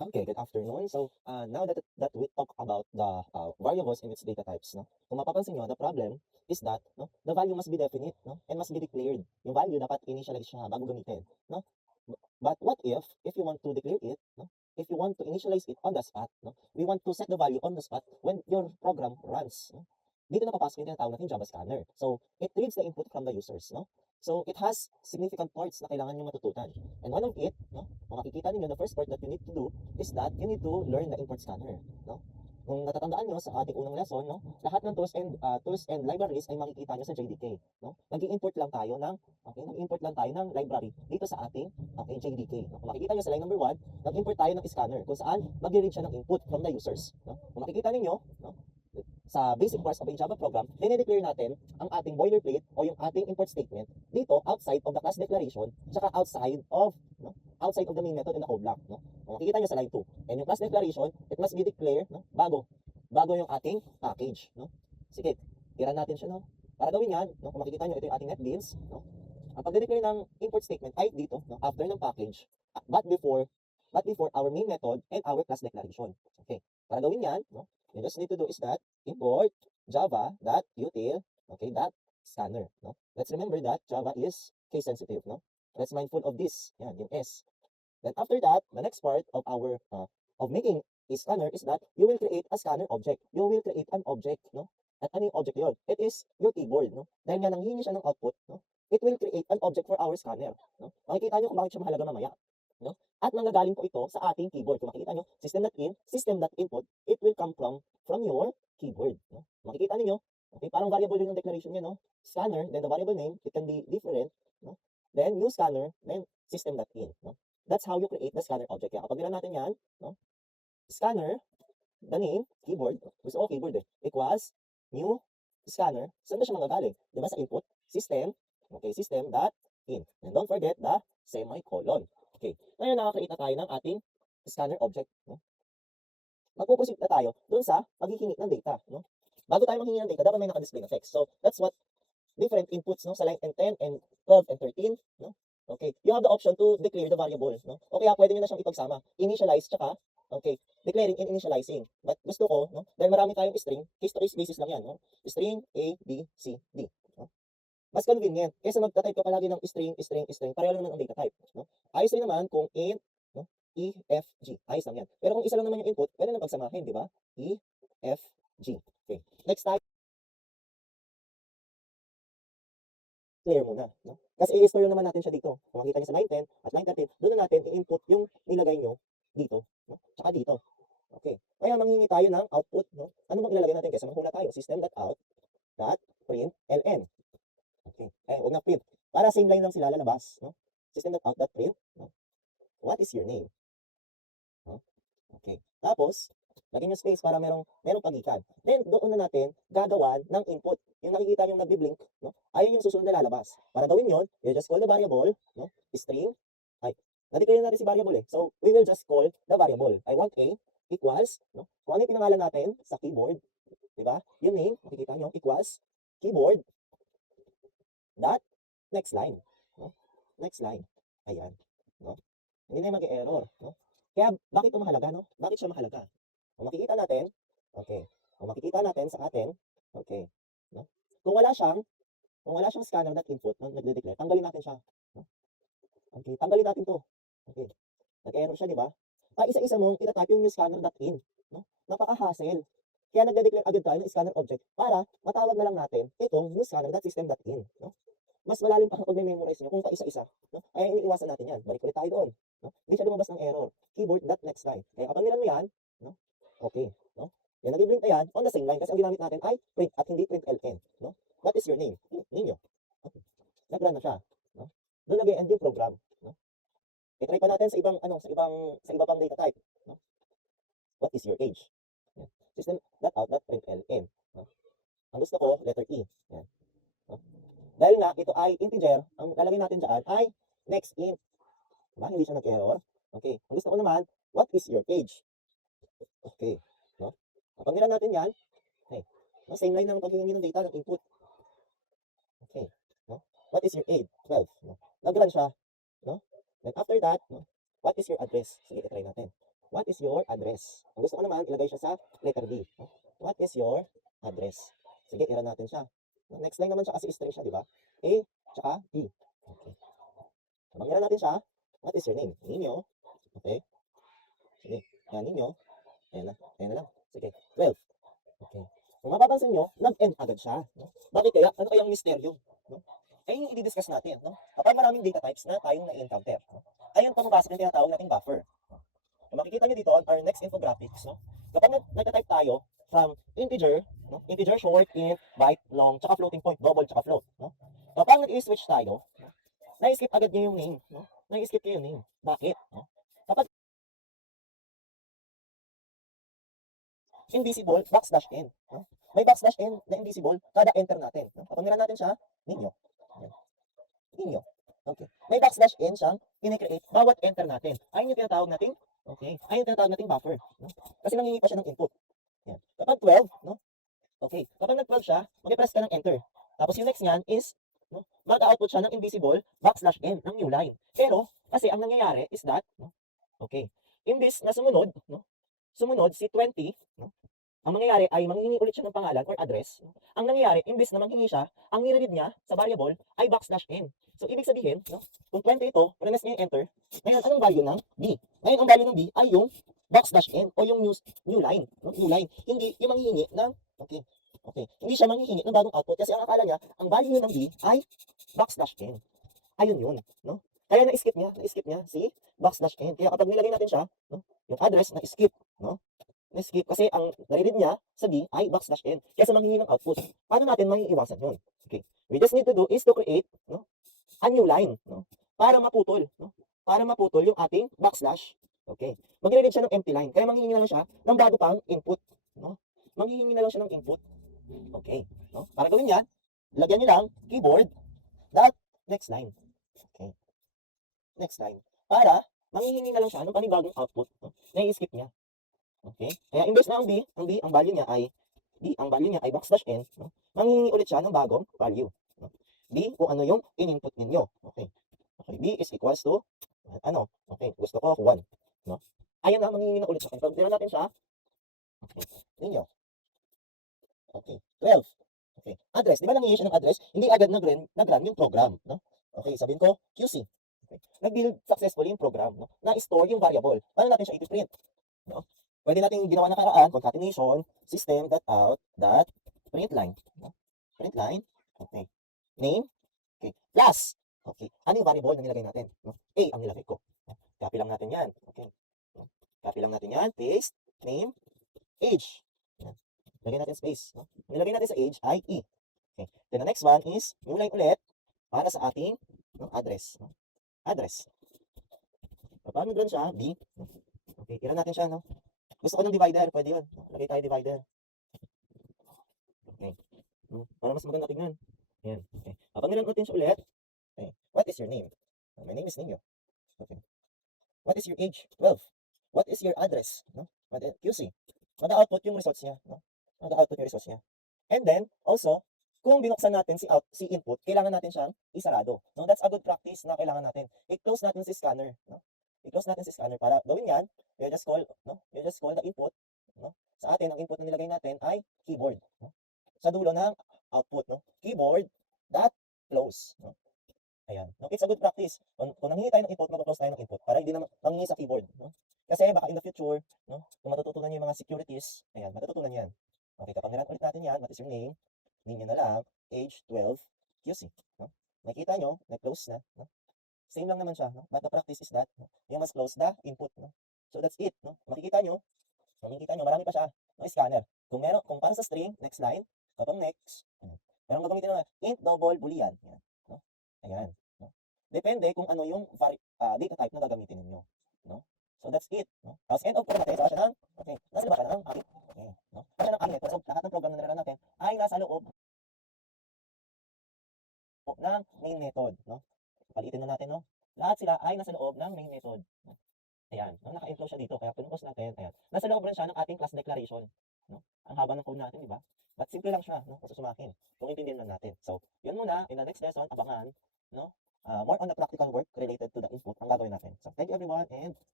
Okay, good afternoon. So, now that we talk about the variables and its data types, no? Kung mapapansin nyo, the problem is that, no, the value must be definite, no, and must be declared. Yung value dapat initialize siya bago gamitin, no? But what if you want to declare it, no? If you want to initialize it on the spot, no? We want to set the value on the spot when your program runs, no? Dito na papasok yung tinatawag natin Java scanner. So, it reads the input from the users, no? So, it has significant parts na kailangan nyo matutunan. And one of it, no, kung makikita ninyo, the first part that you need to do is that you need to learn the import scanner, no? Kung natatandaan nyo sa ating unang lesson, no, lahat ng tools and libraries ay makikita nyo sa JDK, no? Nag-i-import lang tayo ng library dito sa ating JDK. No? Kung makikita nyo sa line number 1, nag-import tayo ng scanner kung saan mag-read siya ng input from the users, no? Kung makikita ninyo, no, sa basic parts of a Java program, dinedeclare natin ang ating boilerplate o yung ating import statement dito outside of the class declaration, tsaka outside of the main method in the code block, no? Kung makikita nyo sa line 2. And yung class declaration, it must be declared, no, bago yung ating package, no? Sige, tira natin siya, no? Para gawin yan, no, kung makikita nyo, ito yung ating netbeans, no? Ang pagde-declare ng import statement ay dito, no, after ng package, but before our main method and our class declaration. Okay, para gawin yan, no, you just need to do is that import java.util, okay, dot scanner, no? Let's remember that Java is case sensitive, no? Let's mindful of this, yan, yung S. Then after that, the next part of our of making a scanner is that you will create a scanner object. You will create an object, no? At ano yung object yun? It is your keyboard, no? Dahil nga nanghihingi siya ng output, no? It will create an object for our scanner, no? Makikita nyo kung bakit siya mahalaga mamaya, no? At manggagaling po ito sa ating keyboard. Kung makikita nyo, system.input, it will come from your keyboard, no? Makikita niyo, okay, parang variable din yung declaration niya, no? Scanner, then the variable name, it can be different, no? Then new scanner, then system.in, no? That's how you create the scanner object. Kaya kapag nila natin yan, no? Scanner, the name, keyboard, gusto ko keyboard equals new scanner. Saan ba siya manggagaling? Diba sa input, system, okay, system.in. And don't forget the semicolon. Okay, ngayon nakakreate na tayo ng ating scanner object, no? Magpo-proceed na tayo dun sa paghihingi ng data, no? Bago tayo manghingi ng data, dapat may naka-display na text. So, that's what different inputs, no, sa line 10 and 12 and 13, no? Okay, you have the option to declare the variable, no? O kaya pwede nyo na siyang ipagsama, initialize tsaka, okay, declaring and initializing. But gusto ko, no, dahil marami tayong string, case to case basis lang yan, no? String A, B, C, D, no? Mas convenient kaysa magta-type ka palagi ng string, pareho lang naman ang data type, no? Ayos rin naman kung int, no, E, F, G. Ayos lang yan. Pero kung isa lang naman yung input, pwede na pagsamahin, di ba? E, F, G. Okay. Next time, clear muna, no? Kasi i-store naman natin siya dito. Kung makita niyo sa line 10 at line 13, doon na natin i-input yung nilagay nyo dito, no? Tsaka dito. Okay. Kaya manghingi tayo ng output, no? Ano bang ilalagay natin? Kaysa manghula tayo, system.out.println. Okay. Huwag na print. Para same line lang sila lalabas, no? System.out.print, no? What is your name? No? Okay. Tapos, lagyan nyo space para merong pagitan. Then, doon na natin gagawan ng input. Yung nakikita yung nagbi-blink, no? Ayun yung susunod na lalabas. Para gawin yon, you just call the variable, no? String, ay, na-declare natin si variable eh. So, we will just call the variable. I want A equals, no? Kung ano yung pinangalan natin sa keyboard, di ba? Yung name, makikita nyo, equals keyboard dot next line, no? Next line. Ayan, no? Hindi na mag-error, no? Kaya bakit ito mahalaga, no? Bakit siya mahalaga? Kung makikita natin, okay. Kung makikita natin sa atin, okay, no? Kung wala siyang scanner.input nung nagde-declare, tanggalin natin siya, no? Okay, tanggalin natin 'to. Okay. Nag-error siya, di ba? Isa-isa mong ita-type yung new scanner.in, no? Napaka-hassle. Kaya nagde-declare agad tayo ng scanner object para matawag na lang natin itong new scanner.system.in, no? Mas malalim pa kapag memorize nyo kung paisa-isa, no? Kaya iniiwasan natin yan. Balik ulit tayo doon, no? Hindi siya lumabas ng error. Keyboard.next line. Kaya kapag nilan mo yan, no? Okay, no? Yan, nag-blink na yan on the same line kasi ang ginamit natin ay print at hindi print ln, no? What is your name? Ninyo. Okay. Nag-run na siya, no? Doon nag-end yung program, no? I-try pa natin sa iba pang data type, no? What is your age? Yan. System.out.println, no? Ang gusto ko, letter E. Yan. No? Dahil nga ito ay integer, ang lalagay natin dyan ay next int. Diba? Hindi siya nag-error. Okay. Ang gusto ko naman, what is your age? Okay. No? Kapag nila natin yan, okay. No? Same line ng paghihingi ng data ng input. Okay. No? What is your age? 12. No? Nag-run siya. No? Then after that, no? What is your address? Sige, try natin. what is your address? Ang gusto ko naman, ilagay siya sa letter D. No? What is your address? Sige, i-run natin siya. No, next line naman siya kasi string siya, di ba? A, tsaka E. Okay. Habang i-run natin siya, what is your name? Ninyo. Okay. Sige, yan ninyo. Ayan na lang. Sige, 12. Okay. Kung mapapansin nyo, nag-end agad siya. No? Bakit kaya? Ano kayang misteryo? No? Eh, yung i-discuss natin. No? Kapag maraming data types na tayong na-encounter, no? Ayun pumapasok yung tinatawag nating buffer. So, makikita nyo dito on our next infographics. No? Kapag nagka-type tayo from integer, no? Integer, short, int, byte, long, tsaka floating point, double, tsaka float. No? Kapag nag-i-switch tayo, no? Na-skip agad nyo yung name. No? Na-skip nyo yung name. Bakit? No? Kapag invisible, backslash n. No? May backslash n na invisible kada enter natin. No? Kapag nila natin siya, ninyo. Ayan. Ninyo. Okay. May backslash n siyang in-create bawat enter natin. Ayun yung tinatawag nating, okay, ayun yung tinatawag nating buffer. No? Kasi nangingi pa siya ng input. Ayan. Kapag 12, no? Okay. Kapag nag-12 siya, mag-press ka ng enter. Tapos yung next niyan is, no, mag-output siya ng invisible backslash n ng new line. Pero, kasi ang nangyayari is that, no, okay, imbis na sumunod, no, sumunod si 20, no, ang mangyayari ay manghingi ulit siya ng pangalan or address. No? Ang nangyayari, imbis na manghingi siya, ang niread niya sa variable ay backslash n. So, ibig sabihin, no, kung 20 ito, press niya yung enter, ngayon, anong value ng b? Ngayon, ang value ng b ay yung backslash n o yung new line. No? New line. Hindi yung manghihingi ng, okay, okay, hindi siya manghihingi ng bagong output kasi ang akala niya, ang value ng b ay backslash n. Ayun yun. No? Kaya na-skip niya si backslash n. Kaya kapag nilagay natin siya, no, yung address na-skip, no? Na-skip kasi ang nare-read niya sa B ay backslash n. Kaya sa manghingi ng output. Paano natin maiiwasan yun? Okay. We just need to do is to create, no, a new line, no, para maputol, no? Para maputol yung ating backslash. Okay. Magre-read siya ng empty line. Kaya manghihingi na lang siya ng bago pang input, no? Manghihingi na lang siya ng input. Okay. No? Para gawin yan, lagyan niyo lang keyboard dot next line. Okay. Next line. Para manghihingi na lang siya ng panibagong output, no? Na-skip niya. Okay? Kaya imbes na ang ang value niya ay backslash n, no? Manghihingi ulit siya ng bagong value, no? B kung ano yung in-input ninyo. Okay. Okay, B is equals to ano? Okay, gusto ko 1, no? Ayan na, manghihingi na ulit siya. Pag tira natin siya, okay, ninyo. Okay, 12. Okay, address. Di ba nanghihingi siya ng address? Hindi agad nag-run yung program, no? Okay, sabihin ko QC. Okay. Nag-build successfully yung program, no? Na-store yung variable. Paano natin siya i-print? No? Pwede natin ginawa nakaraan, concatenation, system.out.println. No? Println, okay. Name, okay. Plus, okay. Ano yung variable na nilagay natin? No? A ang nilagay ko. No? Copy lang natin yan. Okay. No? Copy lang natin yan. Paste, name, age. Yan. Lagay natin space. No? Nilagay natin sa age ay E. Okay. Then the next one is new line ulit para sa ating, no, address. No? Address. Kapag nag-run siya, B. No? Okay, i-run natin siya, no? Gusto ko ng divider, pwede yun. Lagay tayo divider. Okay. Para mas maganda tignan. Ayan. Okay. Kapag nilan natin siya ulit, okay. What is your name? My name is Nino. Okay. What is your age? 12. What is your address? No? QC. Mag-output yung results niya. No? Mag-output yung results niya. And then, also, kung binuksan natin si input, kailangan natin siyang isarado. No? That's a good practice na kailangan natin. I-close natin si scanner. No? I-close natin si scanner para gawin yan. You just call the input. No? Sa atin, ang input na nilagay natin ay keyboard. No? Sa dulo ng output, no? Keyboard dot close. No? Ayan. No? It's a good practice. Kung nanghingi tayo ng input, mag-close tayo ng input para hindi na manghingi sa keyboard. No? Kasi baka in the future, no? Kung matututunan niyo yung mga securities, ayan, matututunan yan. Okay, kapag nilan ulit natin yan, what is your name? Name na lang, age 12, QC. No? Nakita nyo, na-close na. No? Same lang naman siya. No? But the practice is that, no? You must close the input. No? So that's it. No? Makikita nyo, marami pa siya. No? Scanner. Kung para sa string, next line, kapag next, pero gagamitin na int double boolean. Ayan. No? Ayan. No? Depende kung ano yung data type na gagamitin ninyo. No? So that's it. No? Tapos end of program natin, saka siya ng, okay, nasa labas siya ng aking, okay, no? Saka siya ng aking method. So lahat ng program na nilalaman natin ay nasa loob ng main method. No? Palitin na natin, no? Lahat sila ay nasa loob ng main method. No? Ayan, no? Naka-enclose siya dito, kaya pinupost natin, ayan. Nasa loob rin siya ng ating class declaration. No? Ang haba ng code natin, di ba? But simple lang siya, no? Kung susumakin. Kung intindihan lang natin. So, yun muna. In the next lesson, abangan, no? More on the practical work related to the input ang gagawin natin. So, thank you everyone and